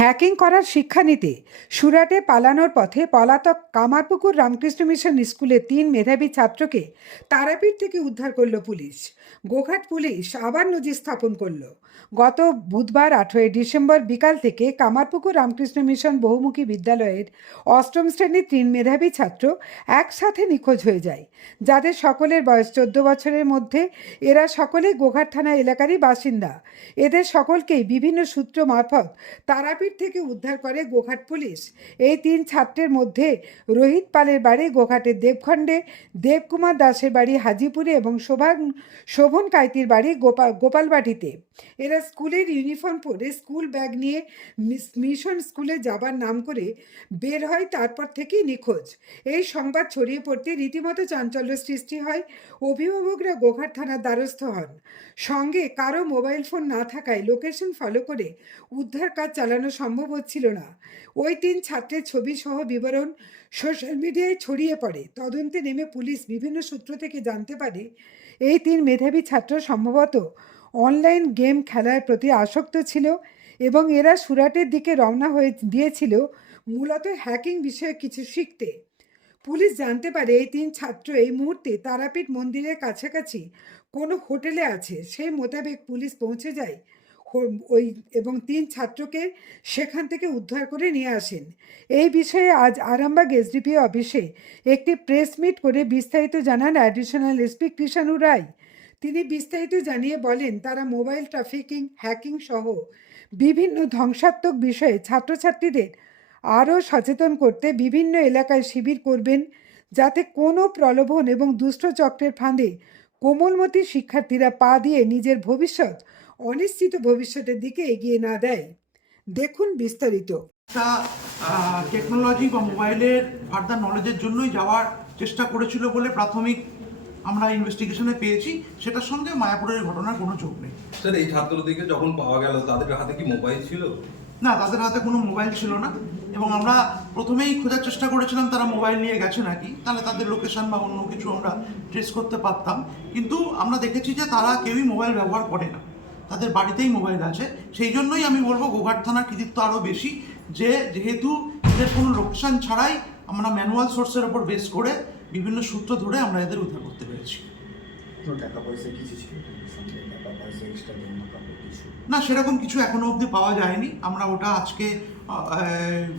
Hacking করার শিক্ষা নিতে সুরাটে পালানোর পথে পলাতক কামারপুকুর রামকৃষ্ণ মিশন স্কুলে তিন মেধাবী ছাত্রকে তারাপীঠ থেকে উদ্ধার করল পুলিশ। গোঘাট পুলিশ আবার নজির স্থাপন করল। গত বুধবার আঠেরোই ডিসেম্বর বিকাল থেকে কামারপুকুর রামকৃষ্ণ মিশন বহুমুখী বিদ্যালয়ের অষ্টম শ্রেণির তিন মেধাবী ছাত্র একসাথে নিখোঁজ হয়ে যায়। যাদের সকলের বয়স চোদ্দ বছরের মধ্যে, এরা সকলেই গোঘাট থানা এলাকারই বাসিন্দা। এদের সকলকেই বিভিন্ন সূত্র মারফত তারাপীঠ থেকে উদ্ধার করে গোঘাট পুলিশ। এই তিন ছাত্রের মধ্যে রোহিত পালের বাড়ি গোঘাটের দেবখণ্ডে, দেবকুমার দাসের বাড়ি হাজিপুরে এবং শোভান শোভন কাইতির বাড়ি গোপাল গোপালবাটিতে। এরা স্কুলের ইউনিফর্ম পরে স্কুল ব্যাগ নিয়ে মিশন স্কুলে যাবার নাম করে বের হয় তারপর থেকেই নিখোঁজ। এই সংবাদ ছড়িয়ে পড়তে রীতিমতো চাঞ্চল্য সৃষ্টি হয়। অভিভাবকরা গোঘাট থানার দ্বারস্থ হন। সঙ্গে কারও মোবাইল ফোন না থাকায় লোকেশন ফলো করে উদ্ধার কাজ চালানো সম্ভব হচ্ছিল না। ওই তিন ছাত্রের ছবি সহ বিবরণ সোশ্যাল মিডিয়ায় ছড়িয়ে পড়ে। তদন্তে নেমে পুলিশ বিভিন্ন সূত্র থেকে জানতে পারে, এই তিন মেধাবী ছাত্র সম্ভবত অনলাইন গেম খেলার প্রতি আসক্ত ছিল এবং এরা সুরাটের দিকে রওনা হয়ে দিয়েছিল মূলত হ্যাকিং বিষয়ে কিছু শিখতে। পুলিশ জানতে পারে এই তিন ছাত্র এই মুহূর্তে তারাপীঠ মন্দিরের কাছাকাছি কোনো হোটেলে আছে সেই মোতাবেক পুলিশ পৌঁছে যায়। ওই এবং তিন ছাত্রকে সেখান থেকে উদ্ধার করে নিয়ে আসেন। এই বিষয়ে আজ আরামবাগ এসডিপি অফিসে একটি প্রেস মিট করে বিস্তারিত জানান অ্যাডিশনাল এসপি কৃষাণু রায়। তিনি বিস্তারিত জানিয়ে বলেন, তারা মোবাইল ট্রাফিকিং, হ্যাকিং সহ বিভিন্ন ধ্বংসাত্মক বিষয়ে ছাত্রছাত্রীদের আরও সচেতন করতে বিভিন্ন এলাকায় শিবির করবেন যাতে কোনো প্রলোভন এবং দুষ্ট চক্রের ফাঁদে কোমলমতি শিক্ষার্থীরা পা দিয়ে নিজের ভবিষ্যৎ, অনিশ্চিত ভবিষ্যতের দিকে এগিয়ে না দেয়। দেখুন বিস্তারিত। টেকনোলজি বা মোবাইলের ফার্দার নলেজের জন্যই যাওয়ার চেষ্টা করেছিল বলে প্রাথমিক আমরা ইনভেস্টিগেশনে পেয়েছি সেটার সঙ্গে মায়াপুরের ঘটনার কোনো যোগ নেই। স্যার এই ছাত্রদেরকে যখন পাওয়া গেল তাদের হাতে কি মোবাইল ছিল? না তাদের হাতে কোনো মোবাইল ছিল না। এবং আমরা প্রথমেই খোঁজার চেষ্টা করেছিলাম তারা মোবাইল নিয়ে গেছে নাকি? তাহলে তাদের লোকেশন বা অন্য কিছু আমরা ট্রেস করতে পারতাম। কিন্তু আমরা দেখেছি যে তারা কেউই মোবাইল ব্যবহার করে না। তাদের বাড়িতেই মোবাইল আছে। সেই জন্যই আমি বলব গোঘাট থানার কৃতিত্ব আরও বেশি যে যেহেতু এদের কোনো লোকেশন ছাড়াই আমরা ম্যানুয়াল সোর্সের ওপর বেস করে বিভিন্ন সূত্র ধরে আমরা এদের উদ্ধার করতে পেরেছি। টাকা পয়সা কিছু ছিল? টাকা পয়সা এক্সট্রা কিছু? না সেরকম কিছু এখনও অবধি পাওয়া যায়নি। আমরা ওটা আজকে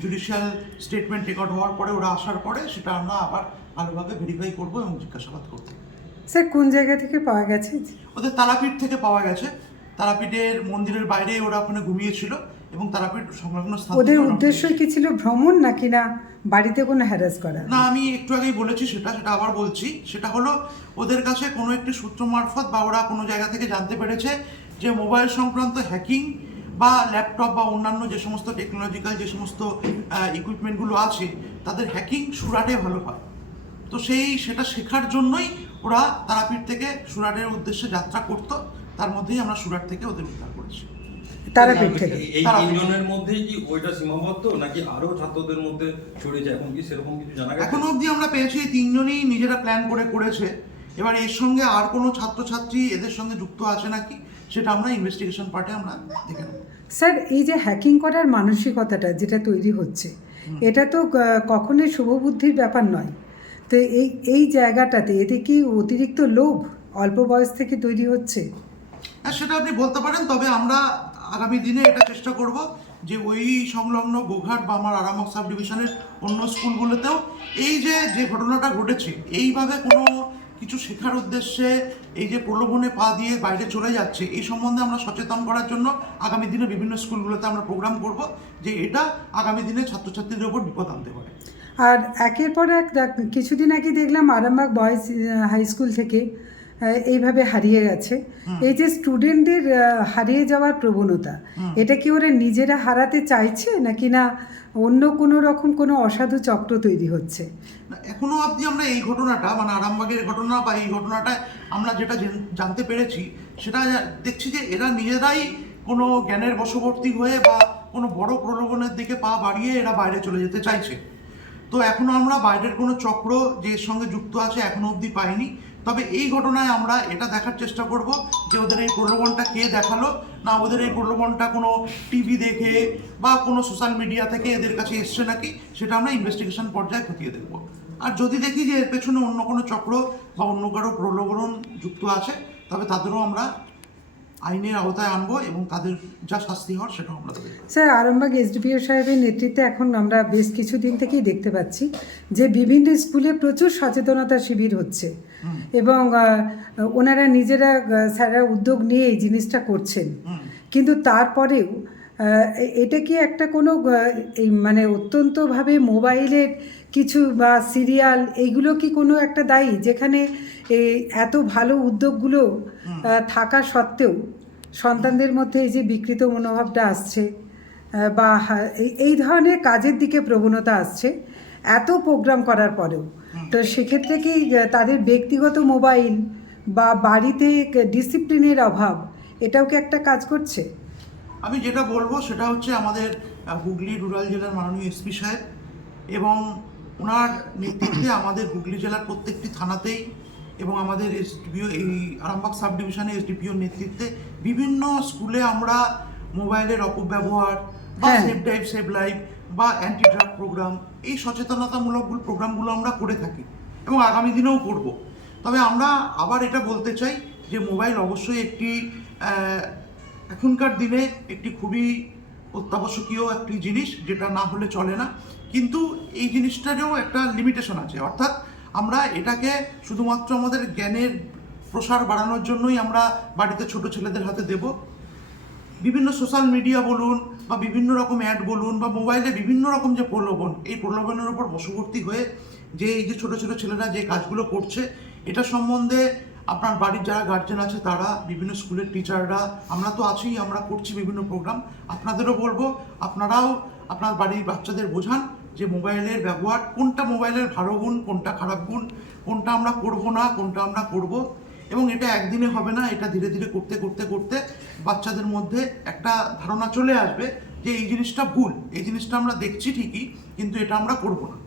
জুডিশিয়াল স্টেটমেন্ট রেকর্ড হওয়ার পরে ওরা আসার পরে সেটা আমরা আবার ভালোভাবে ভেরিফাই করব এবং জিজ্ঞাসাবাদ করব। স্যার কোন জায়গা থেকে পাওয়া গেছে? ওদের তারাপীঠ থেকে পাওয়া গেছে। তারাপীঠের মন্দিরের বাইরে ওরা ওখানে ঘুমিয়েছিল। এবং তারাপীঠ সংলগ্ন স্থান ওদের উদ্দেশ্য কি ছিল ভ্রমণ নাকি না বাড়িতে কোনো হ্যারাস করা? না আমি একটু আগেই বলেছি সেটা সেটা আবার বলছি। সেটা হলো ওদের কাছে কোনো একটি সূত্র মারফত বা ওরা কোনো জায়গা থেকে জানতে পেরেছে যে মোবাইল সংক্রান্ত হ্যাকিং বা ল্যাপটপ বা অন্যান্য যে সমস্ত টেকনোলজিক্যাল যে সমস্ত ইকুইপমেন্টগুলো আছে তাদের হ্যাকিং সুরাটে ভালো হয়। তো সেই সেটা শেখার জন্যই ওরা তারাপীঠ থেকে সুরাটের উদ্দেশ্যে যাত্রা করতো। তার মধ্যেই আমরা সুরাট থেকে ওদের উদ্ধার করেছি। তারাপীঠ থেকে। এই- তিনজনের মধ্যেই কি ওইটা সীমাবদ্ধ নাকি আরও ছাত্রদের মধ্যে ছড়িয়েছে? এখন কি সেরকম কিছু জানা গেছে? এখনও অবধি আমরা পেয়েছি এই তিনজনই নিজেরা প্ল্যান করে করেছে। এবার এর সঙ্গে আর কোনো ছাত্রছাত্রী এদের সঙ্গে যুক্ত আছে নাকি সেটা আমরা ইনভেস্টিগেশন পার্টে আমরা দেখে নেব। স্যার এই যে হ্যাকিং করার মানসিকতাটা যেটা তৈরি হচ্ছে এটা তো কখনোই শুভবুদ্ধির ব্যাপার নয়। তো এই এই জায়গাটাতে এতে কি অতিরিক্ত লোভ অল্প বয়স থেকে তৈরি হচ্ছে? হ্যাঁ সেটা আপনি বলতে পারেন তবে আমরা আগামী দিনে এটা চেষ্টা করব যে ওই সংলগ্ন গোঘাট বা আমার আরামক সাব ডিভিশনের অন্য স্কুলগুলোতেও এই যে যে ঘটনাটা ঘটেছে, এইভাবে কোনো কিছু শেখার উদ্দেশ্যে এই যে প্রলোভনে পা দিয়ে বাইরে চলে যাচ্ছে, এই সম্বন্ধে আমরা সচেতন করার জন্য আগামী দিনে বিভিন্ন স্কুলগুলোতে আমরা প্রোগ্রাম করব যে এটা আগামী দিনে ছাত্রছাত্রীদের উপর বিপদ আনতে পারে। আর একের পর এক কিছুদিন আগে দেখলাম আরামবাগ বয়েজ হাই স্কুল থেকে এইভাবে হারিয়ে গেছে। এই যে স্টুডেন্টদের হারিয়ে যাওয়ার প্রবণতা এটা কি ওরা নিজেরা হারাতে চাইছে নাকি না অন্য কোনো রকম কোনো অসাধু চক্র তৈরি হচ্ছে? এখনও অবধি আমরা এই ঘটনাটা মানে আরামবাগের ঘটনা বা এই ঘটনাটা আমরা যেটা জানতে পেরেছি সেটা দেখছি যে এরা নিজেরাই কোনো জ্ঞানের বশবর্তী হয়ে বা কোনো বড় প্রলোভনের দিকে পা বাড়িয়ে এরা বাইরে চলে যেতে চাইছে। তো এখনও আমরা বাইরের কোনো চক্র যে এর সঙ্গে যুক্ত আছে এখনও অবধি পাইনি। তবে এই ঘটনায় আমরা এটা দেখার চেষ্টা করব যে ওদের এই প্রলোভনটা কে দেখাল, না ওদের এই প্রলোভনটা কোনো টিভি দেখে বা কোনো সোশ্যাল মিডিয়া থেকে এদের কাছে এসছে নাকি, সেটা আমরা ইনভেস্টিগেশন পর্যায়ে খতিয়ে দেখব। আর যদি দেখি যে এর পেছনে অন্য কোনো চক্র বা অন্য কারও প্রলোভন যুক্ত আছে, তবে তাদেরও আমরা আইনের আওতায় আনব এবং তাদের যা শাস্তি হওয়ার সেটাও আমরা স্যার, আরামবাগ এসডিপিও সাহেবের নেতৃত্বে এখন আমরা বেশ কিছুদিন থেকেই দেখতে পাচ্ছি যে বিভিন্ন স্কুলে প্রচুর সচেতনতা শিবির হচ্ছে। এবং ওনারা নিজেরা স্যাররা উদ্যোগ নিয়ে এই জিনিসটা করছেন। কিন্তু তারপরেও এটা কি একটা কোনো এই মানে অত্যন্তভাবে মোবাইলের কিছু বা সিরিয়াল এইগুলো কি কোনো একটা দায়ী? যেখানে এই এত ভালো উদ্যোগগুলো থাকা সত্ত্বেও সন্তানদের মধ্যে এই যে বিকৃত মনোভাবটা আসছে বা এই ধরনের কাজের দিকে প্রবণতা আসছে এত প্রোগ্রাম করার পরেও। তো সেক্ষেত্রে কি তাদের ব্যক্তিগত মোবাইল বা বাড়িতে ডিসিপ্লিনের অভাব এটাও কি একটা কাজ করছে আমি যেটা বলব সেটা হচ্ছে আমাদের হুগলি রুরাল জেলার মাননীয় এসপি সাহেব এবং ওনার নেতৃত্বে আমাদের হুগলি জেলার প্রত্যেকটি থানাতেই এবং আমাদের এসডিপিও এই আরামবাগ সাব ডিভিশনে এসডিপিওর নেতৃত্বে বিভিন্ন স্কুলে আমরা মোবাইলের অপব্যবহার বা হ্যাঁ। সেভ ড্রাইভ সেভ লাইফ বা অ্যান্টি ড্রাগ প্রোগ্রাম এই সচেতনতামূলক প্রোগ্রামগুলো আমরা করে থাকি এবং আগামী দিনেও করব। তবে আমরা আবার এটা বলতে চাই যে মোবাইল অবশ্যই একটি এখনকার দিনে একটি খুবই অত্যাবশ্যকীয় একটি জিনিস যেটা না হলে চলে না। কিন্তু এই জিনিসটারও একটা লিমিটেশন আছে। অর্থাৎ আমরা এটাকে শুধুমাত্র আমাদের জ্ঞানের প্রসার বাড়ানোর জন্যই আমরা বাড়িতে ছোট ছেলেদের হাতে দেব। বিভিন্ন সোশ্যাল মিডিয়া বলুন বা বিভিন্ন রকম অ্যাড বলুন বা মোবাইলে বিভিন্ন রকম যে প্রলোভন, এই প্রলোভনের উপর বশবর্তী হয়ে যে এই যে ছোটো ছোটো ছেলেরা যে কাজগুলো করছে, এটা সম্বন্ধে আপনার বাড়ির যারা গার্জেন আছে তারা, বিভিন্ন স্কুলের টিচাররা আমরা তো আছি, আমরা করছি বিভিন্ন প্রোগ্রাম আপনাদেরও বলব, আপনারাও আপনার বাড়ির বাচ্চাদের বোঝান যে মোবাইলের ব্যবহার, কোনটা মোবাইলের ভালো গুণ, কোনটা খারাপ গুণ, কোনটা আমরা করব না, কোনটা আমরা করব। এবং এটা একদিনে হবে না, এটা ধীরে ধীরে করতে করতে করতে বাচ্চাদের মধ্যে একটা ধারণা চলে আসবে যে এই জিনিসটা ভুল, এই জিনিসটা আমরা দেখছি ঠিকই, কিন্তু এটা আমরা করব না।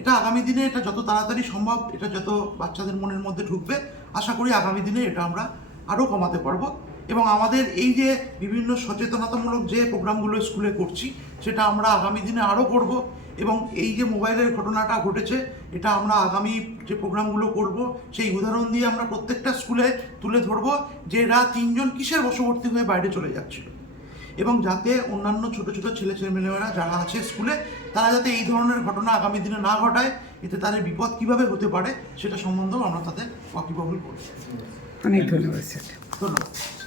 এটা আগামী দিনে এটা যত তাড়াতাড়ি সম্ভব, এটা যত বাচ্চাদের মনের মধ্যে ঢুকবে, আশা করি আগামী দিনে এটা আমরা আরও কমাতে পারব। এবং আমাদের এই যে বিভিন্ন সচেতনতামূলক যে প্রোগ্রামগুলো স্কুলে করছি, সেটা আমরা আগামী দিনে আরও করব। এবং এই যে মোবাইলের ঘটনাটা ঘটেছে এটা আমরা আগামী যে প্রোগ্রামগুলো করব সেই উদাহরণ দিয়ে আমরা প্রত্যেকটা স্কুলে তুলে ধরবো যে এরা তিনজন কিসের বশবর্তী হয়ে বাইরে চলে যাচ্ছিল এবং যাতে অন্যান্য ছোট ছোট ছেলে ছেলেমেয়েরা যারা আছে স্কুলে তারা যাতে এই ধরনের ঘটনা আগামী দিনে না ঘটায় এতে তাদের বিপদ কীভাবে হতে পারে সেটা সম্বন্ধেও আমরা তাদের ওয়াকিবহুল করছি অনেক ধন্যবাদ স্যার। ধন্যবাদ।